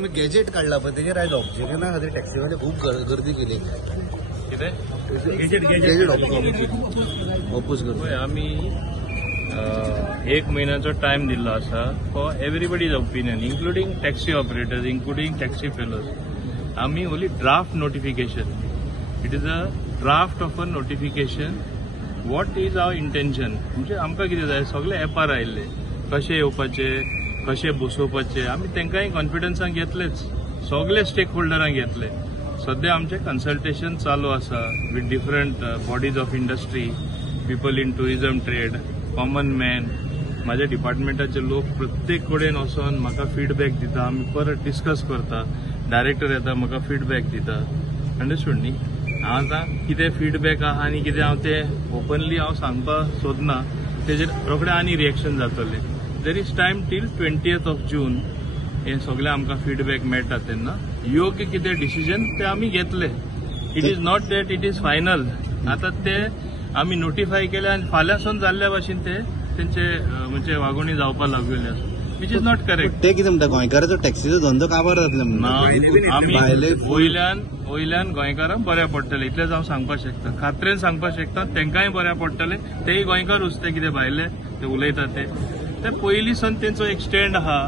तुम्ही गॅजेट काढला पण त्याचे आयज ऑब्जेक्शना खातीर टॅक्सीवाले खूप गर्दी केली. गॅजेट ऑपोज करता आम्ही 1 महिन्याचा टाइम दिला असा for everybody's opinion including taxi operators including taxi fellows. आम्ही only draft notification. It is a draft of a notification. What is our intention म्हणजे आमकां कितें जाय सगळे एपार आयिल्ले कशे येवपाचे कशे बसोवपाचे आमी तांकांय कॉन्फिडन्सान घेतलेच सगळे स्टेक होल्डरांक घेतले. सध्या आमचे कन्सल्टेशन चालू आसा with different bodies of industry people in tourism trade common man माझ्या डिपार्टमेंटाचे लोक प्रत्येक कडेन वचून म्हाका फीडबॅक दिता. आमी परत डिस्कस करता. डायरेक्टर येता म्हाका फीडबॅक दिता. अंडरस्टूड न्ही. हांव आतां कितें फीडबॅक आहा आनी कितें हांव तें ओपनली हांव सांगपाक सोदना. तेजेर रोखडें आनी रिएक्शन जातलें. There is time till 20th June हे सगळे आमकां फीडबॅक मेळटा तेन्ना योग्य कितें डिसिजन ते आमी घेतले. It is not that it is final. आतां ते आमी नोटिफाय केले आनी फाल्यांसून जाल्ल्या भाशेन ते तेंचे म्हणजे वागणूक जावपाक लागलेले आसा विच इज नॉट करेक्ट. ते कितें म्हणटा गोंयकाराचो टॅक्सीचो धंदो काबार जातलो. आमी वयल्यान गोंयकारांक बऱ्या पडटले इतलेंच हांव सांगपाक शकता. खात्रेन सांगपाक शकता तांकांय बऱ्या पडटले. तेय गोंयकारूच ते कितें भायले ते उलयता ते पयलींसून तेंचो एक स्टँड आहा.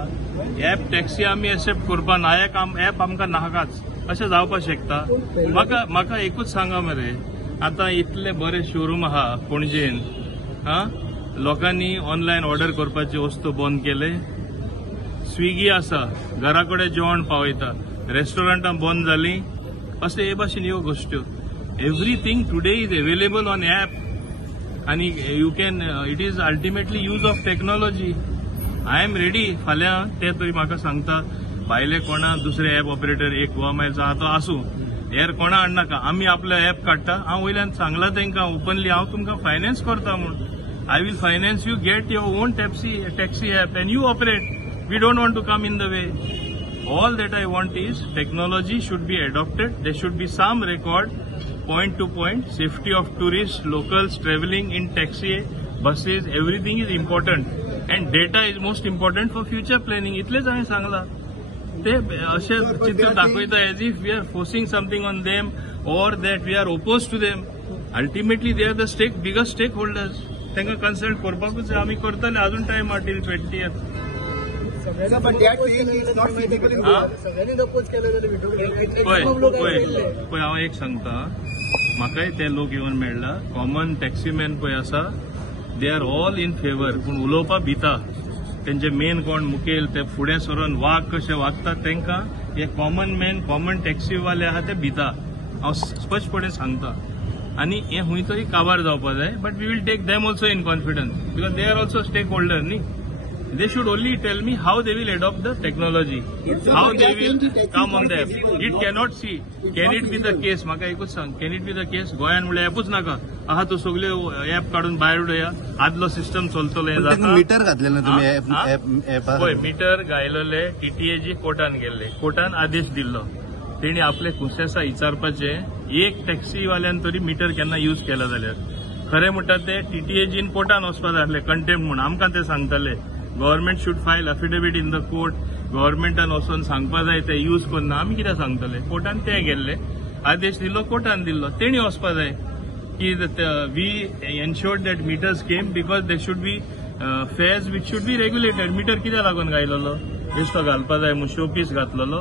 एप टॅक्सी आमी एक्सेप्ट करपा ना. एप आमकां नाकाच अशें जावपाक शकता. म्हाका एकूच सांगा मरे आतां इतले बरे शोरूम आहा पणजेन लोकांनी ऑनलायन ऑर्डर करपाची वस्तू बंद केले. स्विगी आसा घरा कडेन जेवण पावयता. रेस्टॉरंटां बंद जालीं. अशें हे भाशेन ह्यो गोश्ट्यो everything today is available on app आणि you can it is ultimately use of technology. I am ready. फाल्यां ते तरी म्हाका सांगता भायले कोणा दुसरे एप ऑपरेटर एक गोवामायलचो आहा तो आसूं हेर कोणा हाडनाका आमी आपलो एप काडटा. हांव वयल्यान सांगला तांकां ओपनली हांव तुमकां फायनान्स करता म्हूण. I will finance you, get your own taxi app and you operate. We don't want to come in the way. All that I want is technology should be adopted. There should be some record, point to point, safety of tourists, locals traveling in taxi, buses, everything is important. And data is most important for future planning. इतलेच हांवें सांगला. ते अशें चित्र दाखयता as if we are forcing something on them or that we are opposed to them. Ultimately they are the biggest stakeholders. तांकां consult करपाकूच आमी करतले. अजून टायम आहा टील 20th. पळय हांव एक सांगता म्हाकाय ते लोक येवन मेळ्ळा कॉमन टॅक्सीमॅन पळय आसा they are all in favour पूण उलोवपाक भिता. तेंचे मेन कोण मुखेल ते फुडें सरून वाग कशे वागतात तांकां हे कॉमन मॅन कॉमन टॅक्सीवाले आहा ते भिता. हांव स्पश्टपणे सांगता. आणि हे हुंय तरी काबार जावपाक जाय. But we will take them also in confidence because they are also stakeholder न्ही. They should only tell me how they will adopt the technology, how they will come on the app. It cannot see. Can it be the case? म्हाका एकूच सांग. Can it be the case? गोंयान म्हळ्यार ॲपूच नाका आहा तो सगळे app काडून भायर उडया. आदलो सिस्टम चलतलो जाता. मीटर घातले ना तुम्ही पळय मीटर घायलेले TTAG कोर्टान गेल्ले. कोर्टान आदेश दिल्लो तेणी आपले खुशासा विचारपाचे एक टॅक्सीवाल्यान तरी मीटर केन्ना यूज केला जाल्यार. खरें म्हणटा ते TTAGन कोर्टान वचपाक जाय आसलें कंटेम्प्ट म्हणून आमकां ते सांगताले. Government should file affidavit in the court. गव्हर्मेंटान वचून सांगपा जाय ते यूज करना आमी कितें सांगतले. कोर्टान ते गेल्ले आदेश दिल्लो कोर्टान दिल्लो तेणी वचपा जाय की we ensured that meters came because they should be fares which should be regulated. Meter कित्याक लागून घायलेलो बेश्टो घालपा जाय म्हूण शो पीस घातलेलो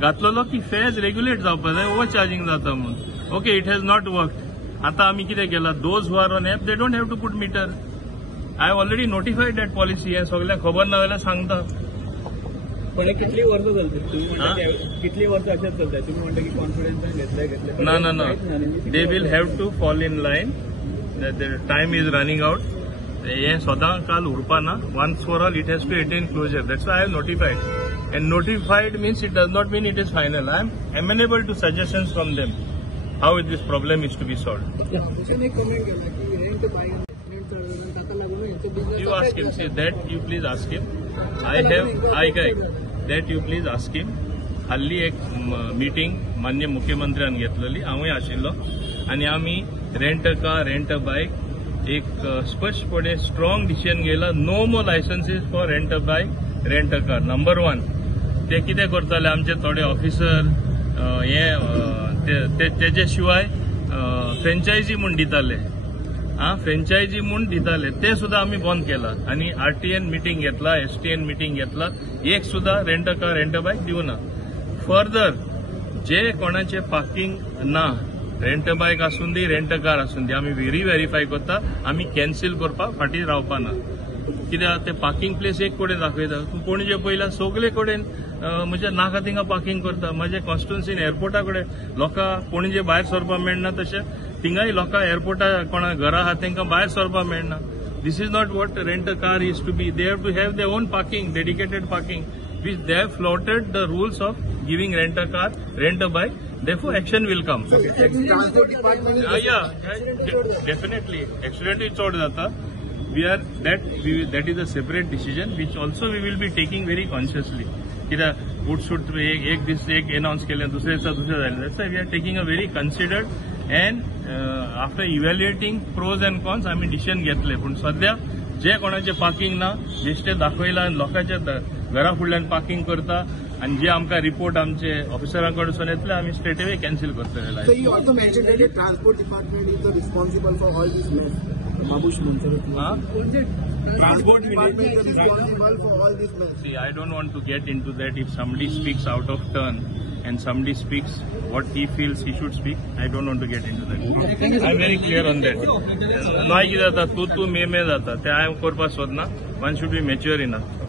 घातलेलो की फेअर्स रेग्युलेट जावपा जाय ओवर चार्जिंग जाता म्हणून. Okay it has not worked. आतां आमी कितें केलां those who are on app they don't have to put meter. I have already notified that policy. हे सगळ्यांक खबर ना जाल्यार सांगता. पण कितली वर्ष चलतली तुम्ही कितली वर्ष अशेंच चलता तुम्ही म्हणटा की कॉन्फिडन्सान घेतले ना they will have to fall in line. Time is running out. हे सदां काल उरपाना. Once for all it has to attain closure. That's why I have notified. And notified means it does not mean it is final. I am amenable to suggestions from them how this problem is to be solved. You ask him. Say that you please ask him. That you please ask him. हल्ली एक meeting माननीय मुख्यमंत्र्यान घेतलेली हांवूय आशिल्लो आनी आमी rent a car rent a bike एक स्पष्टपणे स्ट्रॉंग डिसिजन घेयला. No more licences for rent a bike rent a car. Number 1. ते कितें करताले आमचे थोडे ऑफिसर तेचे शिवाय फ्रँचायझी म्हूण दिताले फ्रँचायझी म्हूण दिताले ते सुद्धा आम्ही बंद केला आणि आरटीएन मिटींग घेतला एसटीएन मिटींग घेतला एक सुद्धा रेंट कार रेंट बाईक दिवना फर्दर जे कोणाचे पार्किंग ना रेंट बाईक आसून दी रेंट कार आसून दी आम्ही व्हेरीफाय करता आम्ही कॅन्सील करपाक फाटीं रावपाना कित्याक ते पार्किंग प्लेस एक कडेन दाखयता पणजे पयला सगळे कडेन म्हणजे नाका थिंगा पार्किंग करता माझ्या कॉन्स्टिट्युन्सीन एअरपोर्टा कडेन लोकां पणजे भायर सरपाक मेळना तशें थिंगाय लोकां एअरपोर्टा कोणा घरा आहा तांकां भायर सरपाक मेळना this is not what rent a car is to be they have to have their own parking dedicated parking which they have flouted the rules of giving rent a car, rent a bike. Therefore, action will come. Transport department Definitely. Accident is चड जाता. That is a separate decision, which also we will be taking very consciously. कित्याक उठसूट एक दीस एक announce केलें दुसरे दिसा दुसरें जालें that's why we are taking a very considered and after evaluating pros and cons आम्ही डिसिजन घेतले पूण सध्या जे कोणाचे पार्किंग ना बेश्टे दाखयला लोकांच्या घरा फुडल्यान पार्किंग करता आणि जे आमकां रिपोर्ट आमचे ऑफिसरांकडसून येतले आम्ही स्ट्रेट अवे कॅन्सल करतले. So you also mentioned that the transport department is responsible for all this mess. Babush Transport department is responsible for all this mess. See, I don't want to get into that. If somebody speaks out of turn and somebody speaks what he feels he should speak, I don't want to get into that. I'm very clear on that. नाही कितें जाता तूं मे जाता ते हांव करपाक सोदना. One should be mature enough.